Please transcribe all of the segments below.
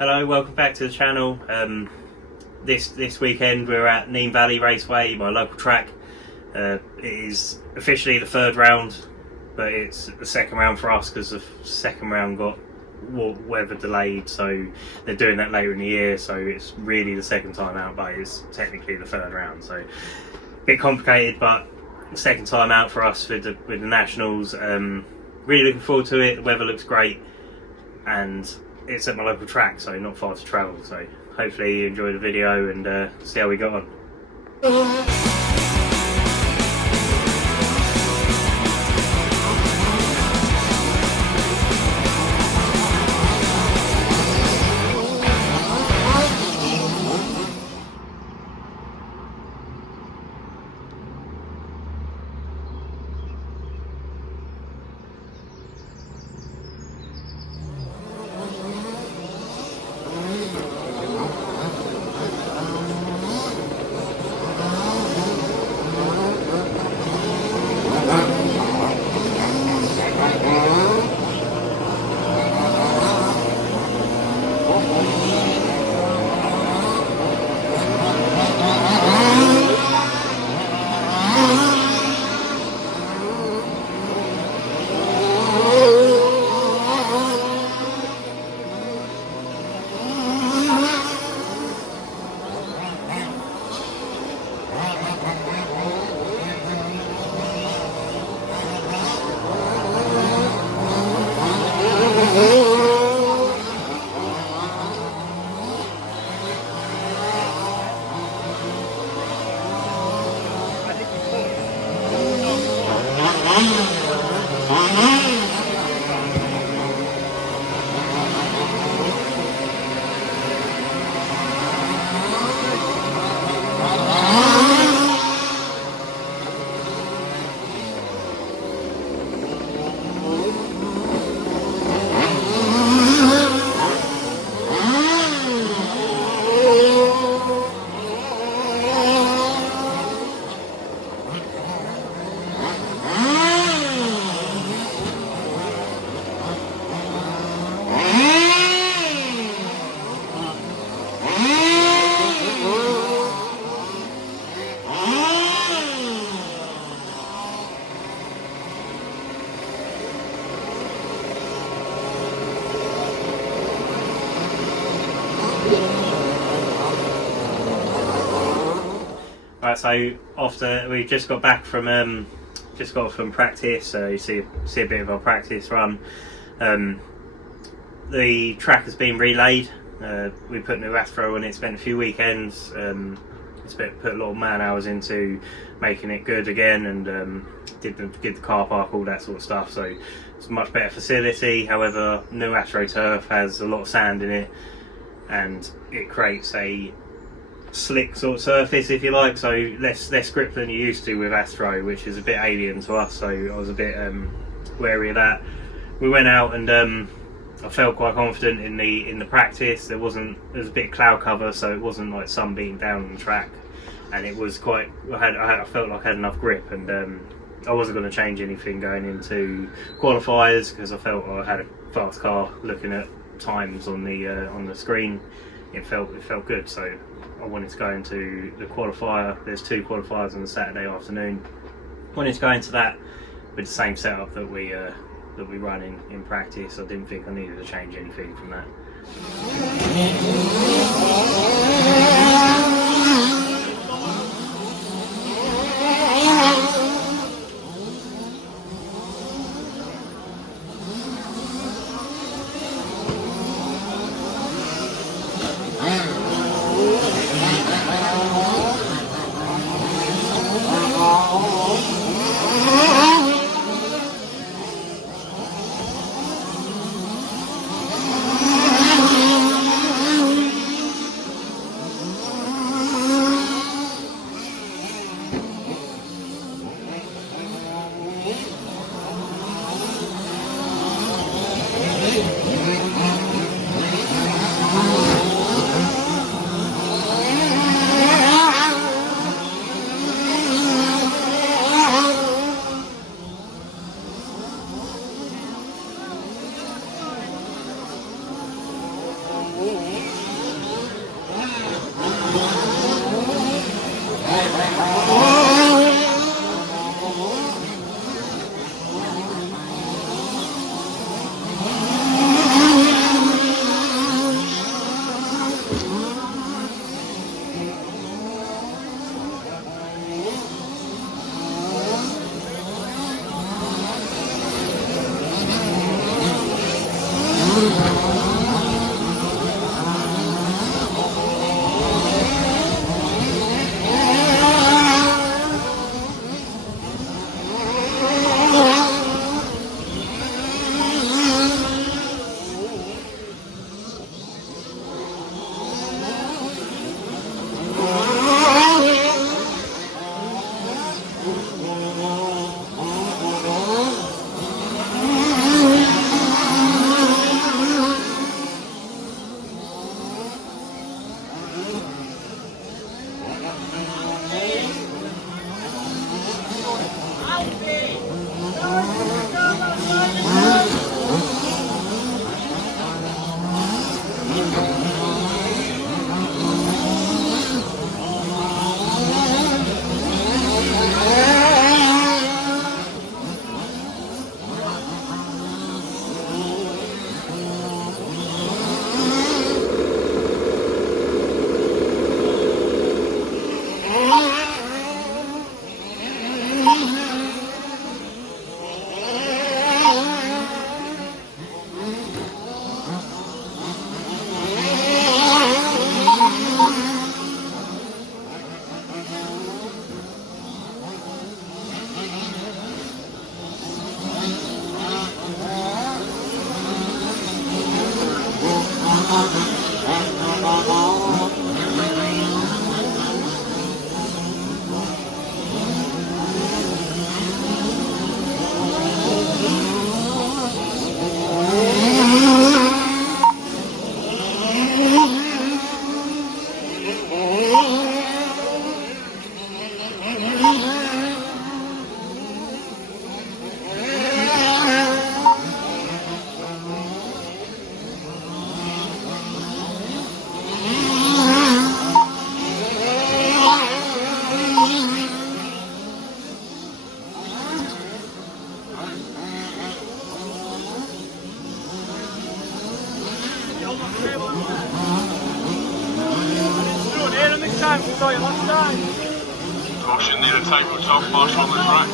Hello, welcome back to the channel. This weekend we're at Nene Valley Raceway, my local track. It is officially the third round, but it's the second round for us because the second round got weather delayed, so they're doing that later in the year, so it's really the second time out, but it's technically the third round, so a bit complicated, but second time out for us with the Nationals. Really looking forward to it. The weather looks great and it's at my local track, so not far to travel, so hopefully you enjoy the video and see how we got on. Right, so after we just got back from practice, so you see a bit of our practice run. The track has been relayed. We put new Astro on it. Spent a few weekends. Put a lot of man hours into making it good again, and did the car park, all that sort of stuff. So it's a much better facility. However, new Astro turf has a lot of sand in it, and it creates a slick sort of surface, if you like, so less grip than you used to with Astro, which is a bit alien to us, so I was a bit wary of that. We went out and I felt quite confident in the practice. There was a bit of cloud cover, so it wasn't like sun beating down on the track, and it was quite, I felt like I had enough grip, and I wasn't going to change anything going into qualifiers because I felt I had a fast car. Looking at times on the screen, it felt good, so I wanted to go into the qualifier. There's two qualifiers on the Saturday afternoon. Wanted to go into that with the same setup that we run in practice. I didn't think I needed to change anything from that. Caution near the tabletop, marshal on the track.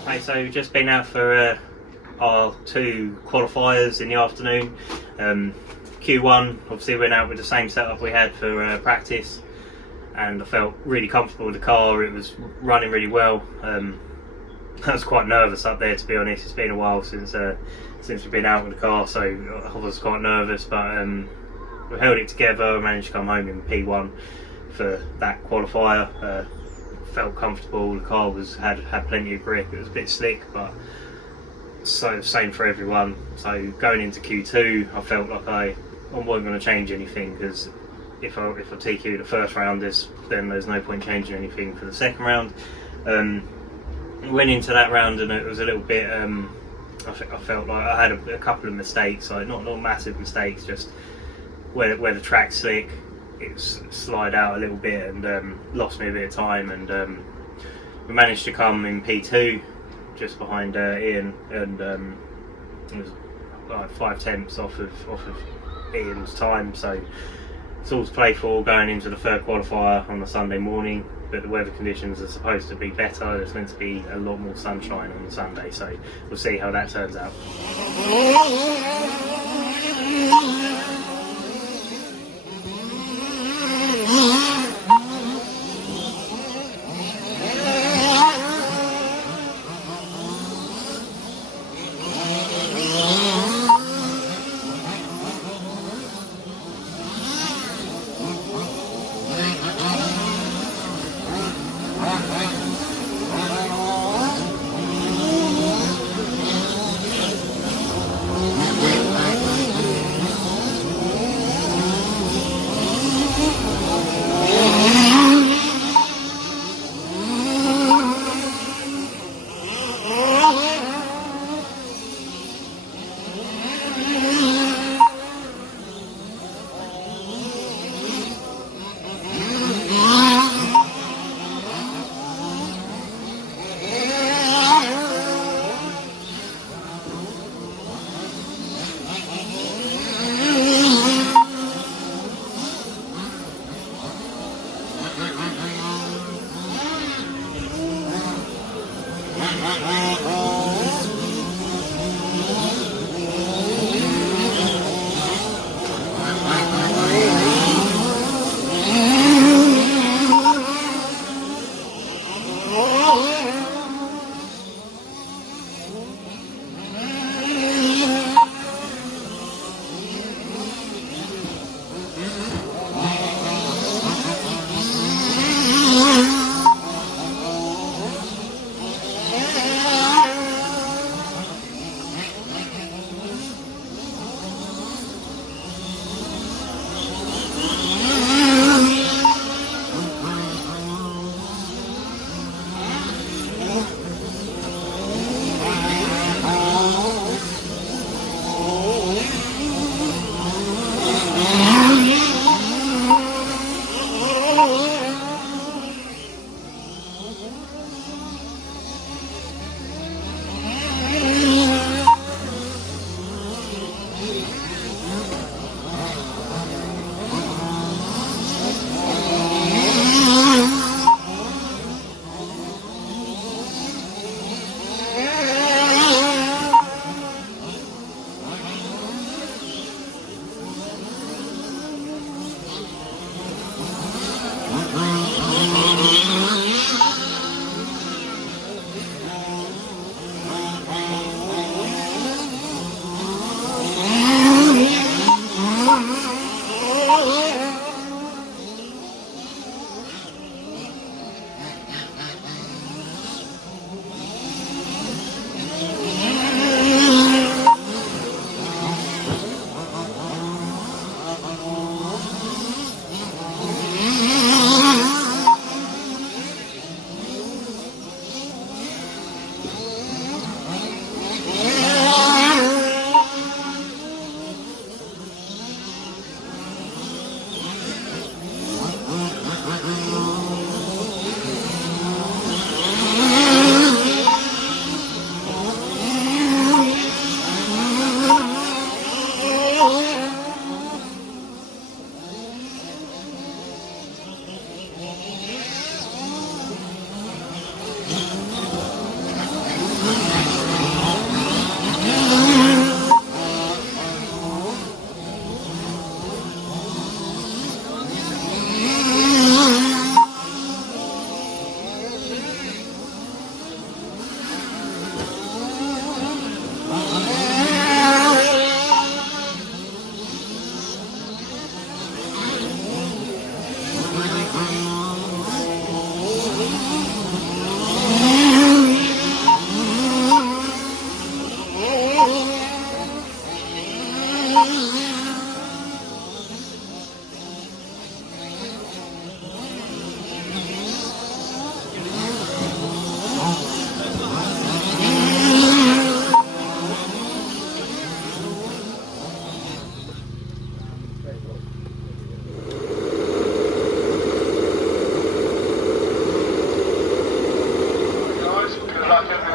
Okay, so we've just been out for our 2 qualifiers in the afternoon. Q1, obviously went out with the same setup we had for practice, and I felt really comfortable with the car. It was running really well. I was quite nervous up there, to be honest. It's been a while since we've been out with the car, so I was quite nervous, but we held it together. Managed to come home in P1 for that qualifier. Felt comfortable. The car had plenty of grip. It was a bit slick, but so same for everyone. So going into Q2, I felt like I wasn't going to change anything, because if I TQ the first round, then there's no point changing anything for the second round. Went into that round and it was a little bit. I felt like I had a couple of mistakes, like not massive mistakes, just where the track's slick, it slide out a little bit and lost me a bit of time, and we managed to come in P2 just behind Ian, and it was like 5 tenths off of Ian's time, so it's all to play for going into the third qualifier on the Sunday morning. But the weather conditions are supposed to be better. There's meant to be a lot more sunshine on the Sunday, so we'll see how that turns out.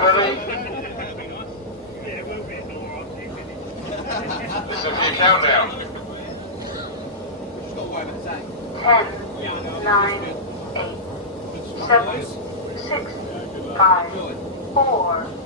ready? Listen for your countdown. 10, 9, 8, 7, 6, 5, 4.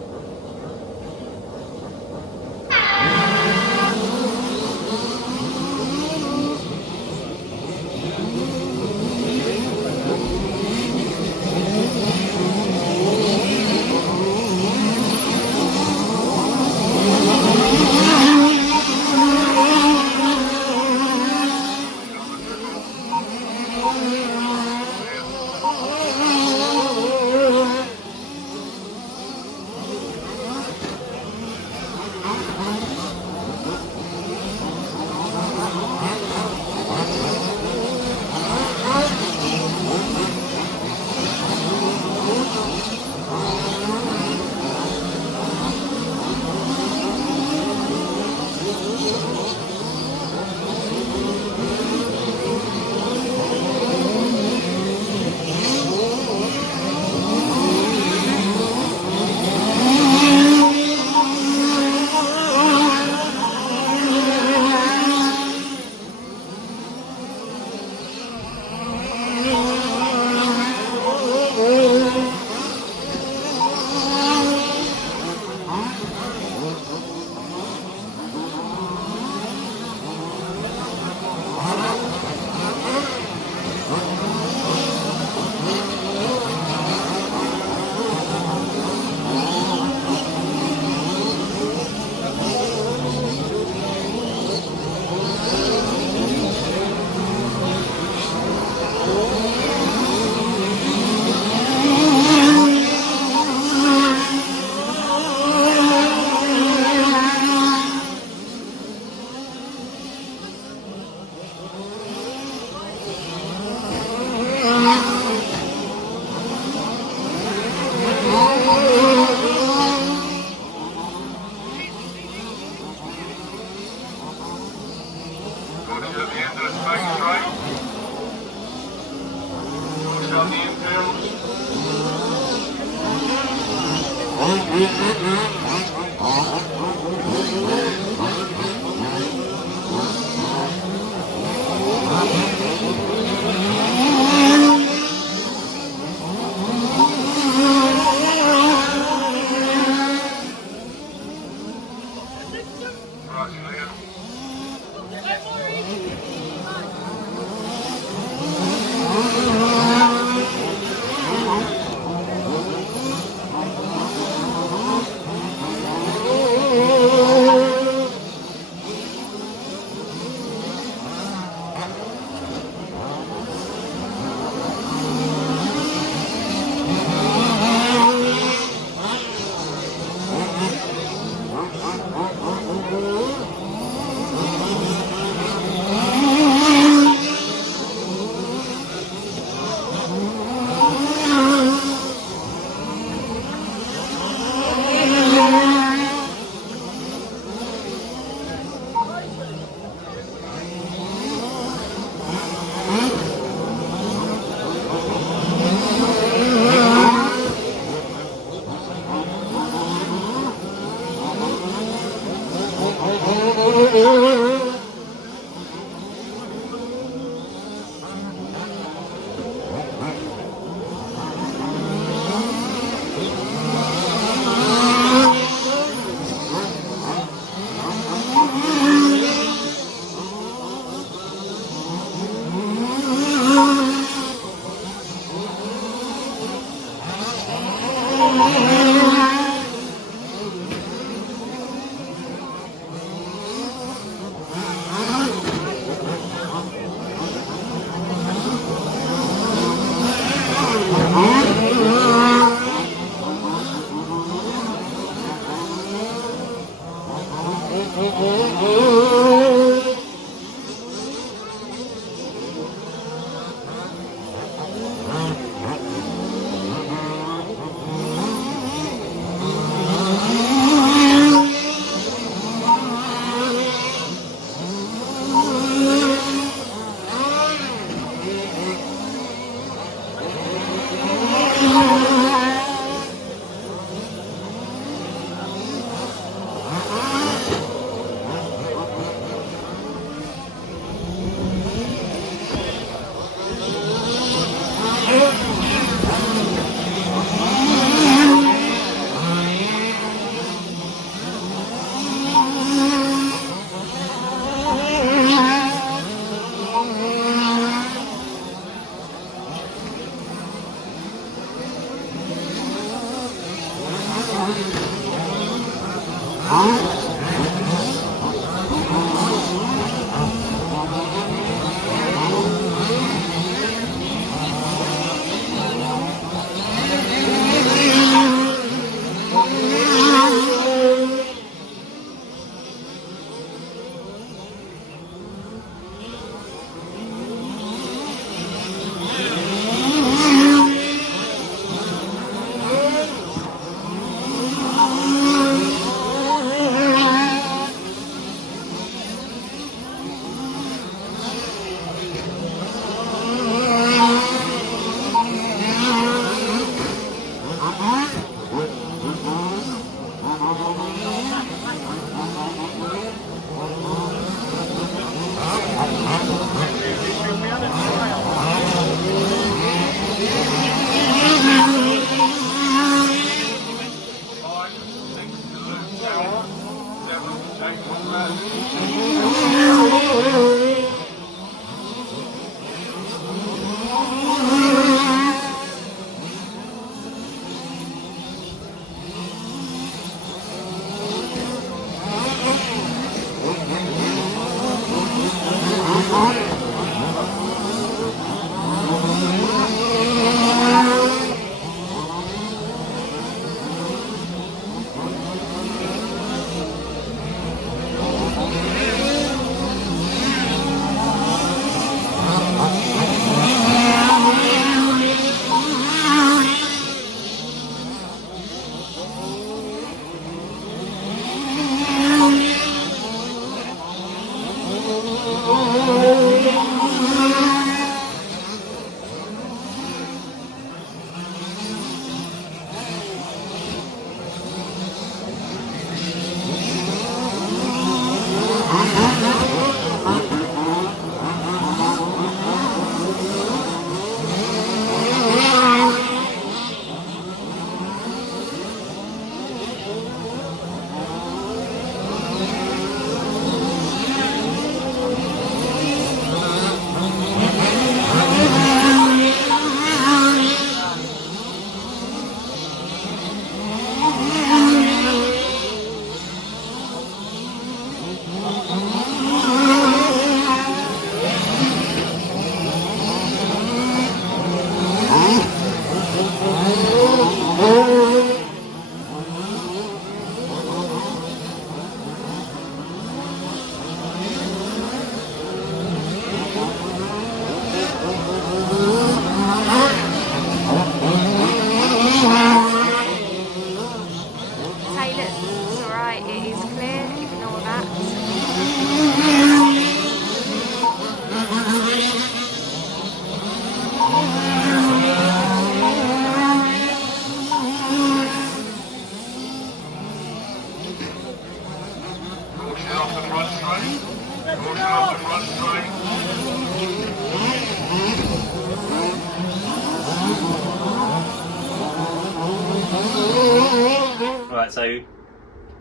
Right, so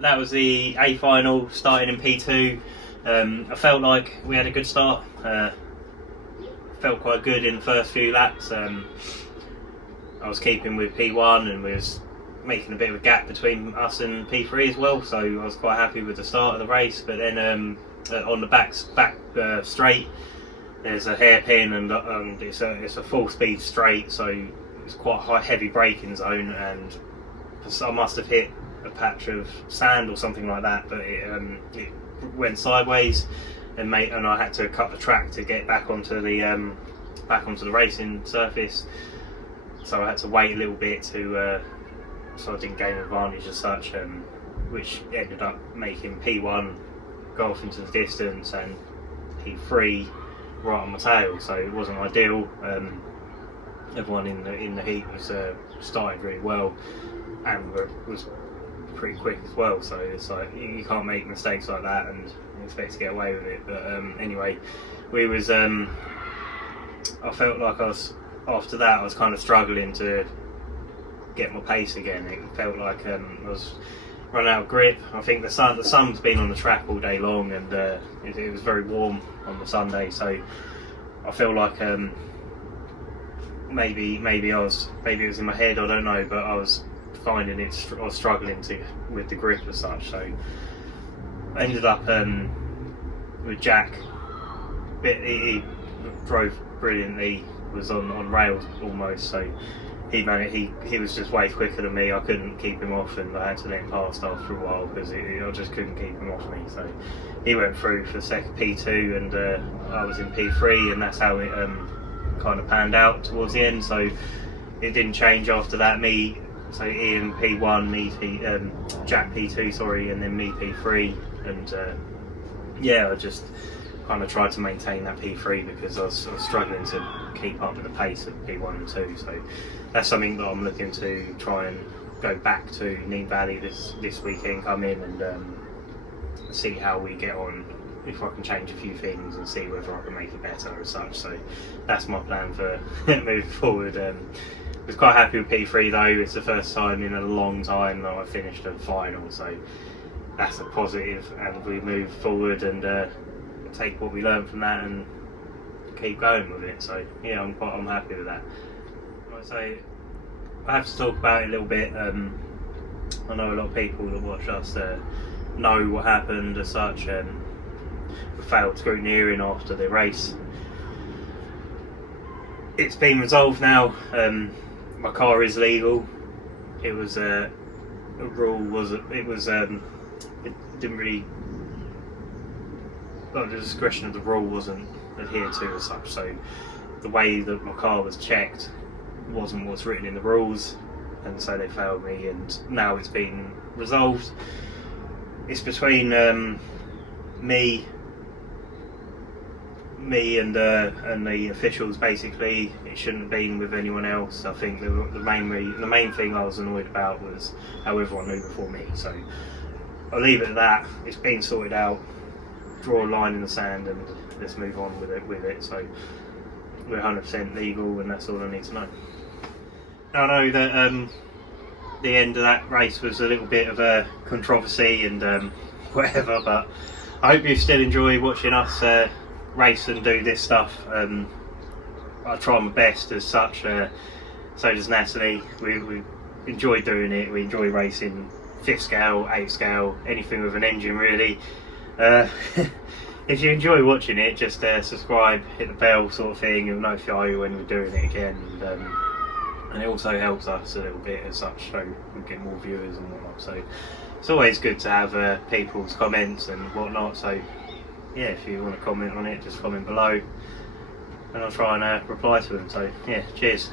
that was the A final, starting in P2. I felt like we had a good start. Felt quite good in the first few laps. I was keeping with P1 and we was making a bit of a gap between us and P3 as well, so I was quite happy with the start of the race. But then on the back straight, there's a hairpin and it's a full speed straight, so it's quite a high, heavy braking zone, and I must have hit a patch of sand or something like that, but it went sideways, and I had to cut the track to get back onto the racing surface. So I had to wait a little bit so I didn't gain an advantage as such, which ended up making P1 go off into the distance and P3 right on my tail. So it wasn't ideal. Everyone in the heat was started really well and was pretty quick as well. So it's like you can't make mistakes like that and expect to get away with it. But anyway, we was. I felt like after that I was kind of struggling to get my pace again. It felt like I was running out of grip. I think the sun's been on the track all day long, and it was very warm on the Sunday, so I feel like maybe it was in my head, I don't know, but I was finding I was struggling with the grip as such. So I ended up with Jack. He drove brilliantly, was on rails almost, so he was just way quicker than me. I couldn't keep him off, and I had to let him pass after a while because I just couldn't keep him off me. So he went through for second P2, and I was in P3, and that's how it kind of panned out towards the end. So it didn't change after that. So Ian P1, Jack P2, sorry, and then me P3, and I just kind of tried to maintain that P3 because I was struggling to keep up with the pace of P1 and 2. So that's something that I'm looking to try and go back to Nene Valley this weekend, come in and see how we get on, if I can change a few things and see whether I can make it better as such. So that's my plan for moving forward. I was quite happy with P3 though. It's the first time in a long time that I finished a final, so that's a positive, and we move forward and take what we learned from that and keep going with it. So yeah, I'm happy with that. So I have to talk about it a little bit. I know a lot of people that watch us know what happened as such. We failed scrutineering after the race. It's been resolved now. My car is legal. It was a rule it didn't really, the discretion of the rule wasn't adhered to as such, so the way that my car was checked wasn't what's written in the rules, and so they failed me, and now it's been resolved. It's between me and the officials. Basically, it shouldn't have been with anyone else. I think the main thing I was annoyed about was how everyone knew before me. So I'll leave it at that. It's been sorted out. Draw a line in the sand and let's move on with it. So we're 100% legal, and that's all I need to know. I know that the end of that race was a little bit of a controversy and whatever, but I hope you still enjoy watching us race and do this stuff. I try my best as such, so does Natalie. We enjoy doing it. We enjoy racing 5th scale, 8th scale, anything with an engine really. If you enjoy watching it, just subscribe, hit the bell sort of thing, it'll notify you when we're doing it again, and it also helps us a little bit as such, so we get more viewers and whatnot. So it's always good to have people's comments and whatnot. So yeah, if you want to comment on it, just comment below and I'll try and reply to them. So yeah, cheers.